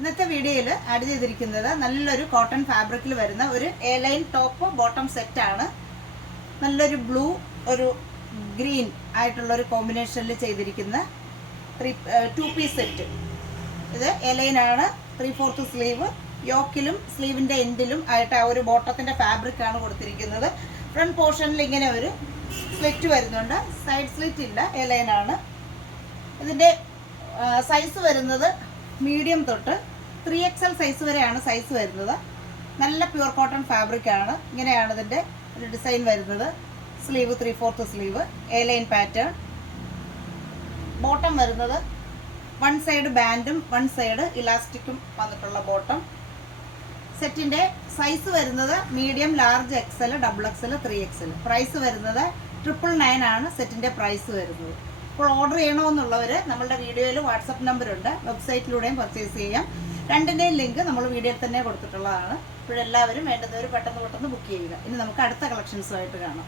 ഇന്നത്തെ വീഡിയോയിൽ ആഡ് ചെയ്തിരിക്കുന്നത് നല്ലൊരു കോട്ടൺ ഫാബ്രിക്കിൽ വരുന്ന ഒരു എ ലൈൻ ടോപ്പ് ബോട്ടം സെറ്റാണ്. നല്ലൊരു ബ്ലൂ ഒരു ഗ്രീൻ ആയിട്ടുള്ള ഒരു കോമ്പിനേഷനിൽ ചെയ്തിരിക്കുന്ന 2 പീസ് സെറ്റ്. ഇത് എ ലൈനാണ്. 3/4 സ്ലീവ്, യോക്കിലും സ്ലീവിൻ്റെ എൻഡിലും ആയിട്ട് ആ ഒരു ബോട്ടത്തിൻ്റെ ഫാബ്രിക്കാണ് കൊടുത്തിരിക്കുന്നത്. ഫ്രണ്ട് പോർഷനിൽ ഇങ്ങനെ ഒരു സ്ലിറ്റ് വരുന്നുണ്ട്, സൈഡ് സ്ലിറ്റ് ഇല്ല, എ ലൈനാണ്. ഇതിൻ്റെ സൈസ് വരുന്നത് മീഡിയം തൊട്ട് 3XL സൈസ് വരെയാണ് സൈസ് വരുന്നത്. നല്ല പ്യുവർ കോട്ടൺ ഫാബ്രിക്കാണ്. ഇങ്ങനെയാണ് ഇതിൻ്റെ ഒരു ഡിസൈൻ വരുന്നത്. Sleeve 3/4 sleeve, a line pattern. Bottom വരുന്നത് 1 സൈഡ് ബാൻഡും 1 സൈഡ് ഇലാസ്റ്റിക്കും വന്നിട്ടുള്ള ബോട്ടം. സെറ്റിൻ്റെ സൈസ് വരുന്നത് medium, large, XL, XXL, 3XL. Price വരുന്നത് 999 ആണ് സെറ്റിൻ്റെ പ്രൈസ് വരുന്നത്. അപ്പോൾ ഓർഡർ ചെയ്യണമെന്നുള്ളവർ നമ്മളുടെ വീഡിയോയിൽ വാട്സപ്പ് നമ്പറുണ്ട്, വെബ്സൈറ്റിലൂടെയും പർച്ചേസ് ചെയ്യാം. രണ്ടിൻ്റെയും ലിങ്ക് നമ്മൾ വീഡിയോയിൽ തന്നെ കൊടുത്തിട്ടുള്ളതാണ്. ഇപ്പോഴെല്ലാവരും വേണ്ടുന്നവർ പെട്ടെന്ന് ബുക്ക് ചെയ്യുക. ഇനി നമുക്ക് അടുത്ത കളക്ഷൻസുമായിട്ട് കാണാം.